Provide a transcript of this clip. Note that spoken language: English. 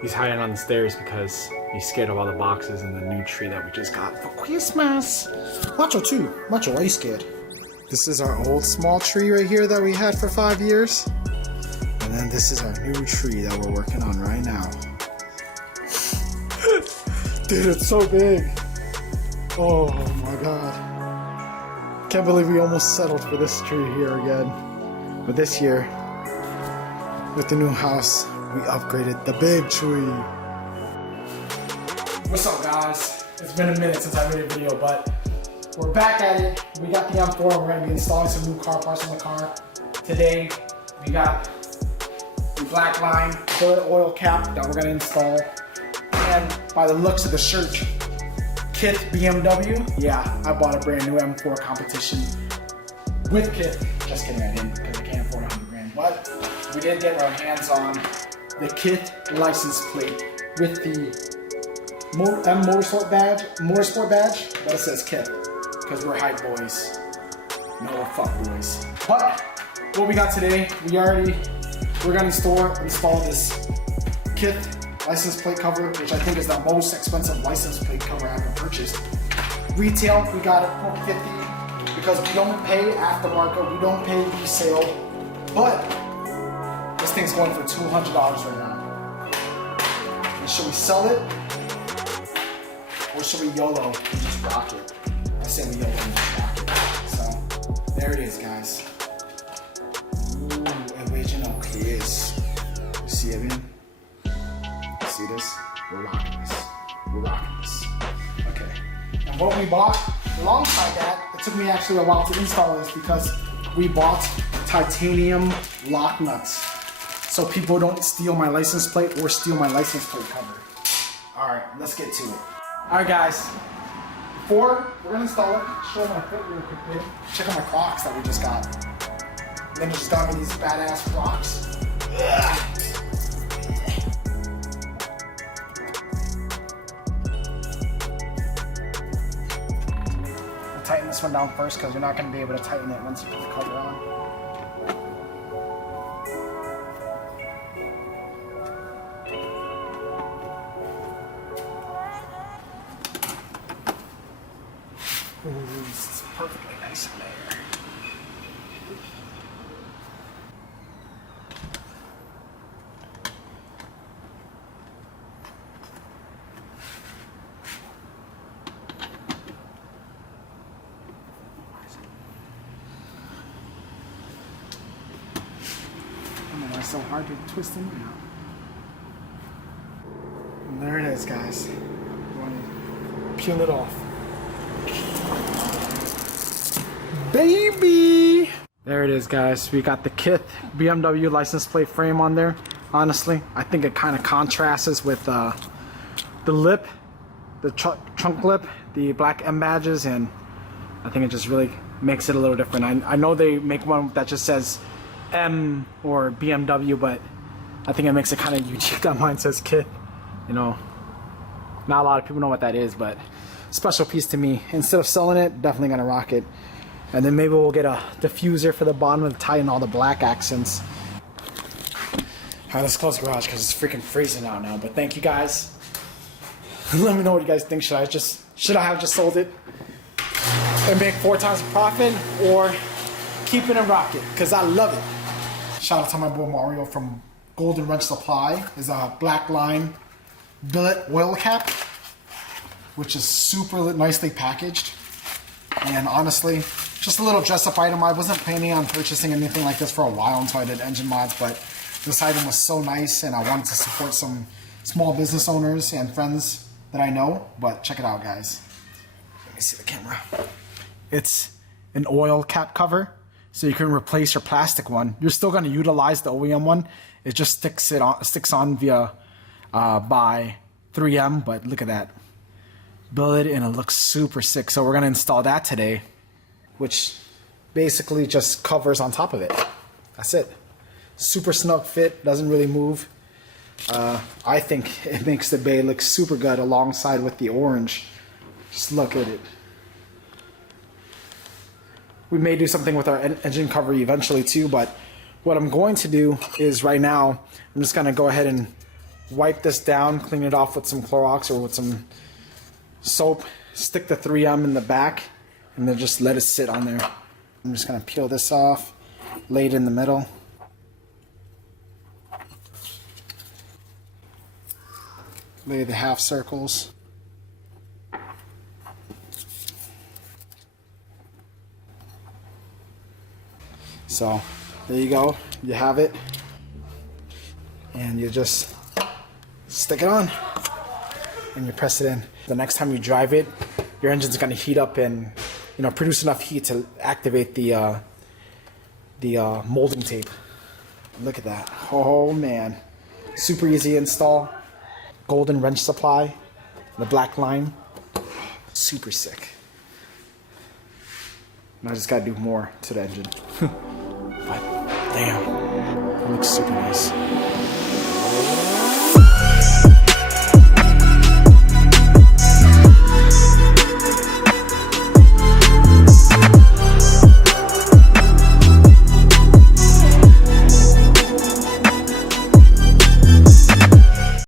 He's hiding on the stairs because he's scared of all the boxes and the new tree that we just got for Christmas. Macho too. Macho, why are you scared? This is our old small tree right here that we had for 5 years. And then this is our new tree that we're working on right now. Dude, it's so big. Oh my god. Can't believe we almost settled for this tree here again. But this year, with the new house, we upgraded the big tree. What's up, guys? It's been a minute since I made a video, but we're back at it. We got the M4 and we're going to be installing some new car parts on the car. Today, we got the black line bullet oil cap that we're going to install. And by the looks of the shirt, KITH BMW. Yeah, I bought a brand new M4 Competition with KITH. Just kidding, I didn't, because I can't afford 100 grand. But we did get our hands on the KITH license plate with the motorsport badge, but it says KITH because we're hype boys. No, we're fuck boys. But what we got today, we're gonna install this KITH license plate cover, which I think is the most expensive license plate cover I've ever purchased. Retail, we got it for $50 because we don't pay aftermarket, we don't pay resale, but this thing's going for $200 right now. And should we sell it? Or should we YOLO and just rock it? I say we YOLO and just rock it. So, there it is, guys. Ooh, original KITH. You see it, man? See this? We're rocking this. We're rocking this. Okay. And what we bought alongside that, it took me actually a while to install this because we bought titanium lock nuts. So people don't steal my license plate or steal my license plate cover. Alright, let's get to it. Alright guys, before we're gonna install it, show my foot real quickly. Check out my Crocs that we just got. Then just got me these badass Crocs. I'll tighten this one down first because you're not gonna be able to tighten it once you put the cover on. Ooh, this is perfectly nice in there. I don't know why it's so hard to twist in now. And there it is, guys. I'm going to peel it off. Baby! There it is, guys. We got the KITH BMW license plate frame on there. Honestly, I think it kind of contrasts with the lip, the trunk lip, the black M badges, and I think it just really makes it a little different. I know they make one that just says M or BMW, but I think it makes it kind of unique that mine says KITH. You know, not a lot of people know what that is, but special piece to me. Instead of selling it, definitely gonna rock it. And then maybe we'll get a diffuser for the bottom and tie in all the black accents. Alright, let's close the garage because it's freaking freezing out now. But thank you guys. Let me know what you guys think. Should I have just sold it and make 4 times the profit, or keep it and rock it? Because I love it. Shout out to my boy Mario from Golden Wrench Supply. Is a black line billet oil cap, which is super nicely packaged. And honestly, just a little dress-up item. I wasn't planning on purchasing anything like this for a while until I did engine mods, but this item was so nice and I wanted to support some small business owners and friends that I know. But check it out, guys. Let me see the camera. It's an oil cap cover, so you can replace your plastic one. You're still going to utilize the OEM one. It just sticks on via by 3M, but look at that. Billet, and it looks super sick. So we're going to install that today, which basically just covers on top of it. That's it. Super snug fit, doesn't really move. I think it makes the bay look super good alongside with the orange. Just look at it. We may do something with our engine cover eventually too, but what I'm going to do is right now, I'm just going to go ahead and wipe this down, clean it off with some Clorox or with some soap, stick the 3M in the back, and then just let it sit on there. I'm just gonna peel this off, lay it in the middle. Lay the half circles. So there you go, you have it, and you just stick it on and you press it in. The next time you drive it, your engine's going to heat up and produce enough heat to activate the molding tape. Look at that. Oh man, super easy install. Golden wrench supply, the black line, super sick. And I just got to do more to the engine. But damn, it looks super nice.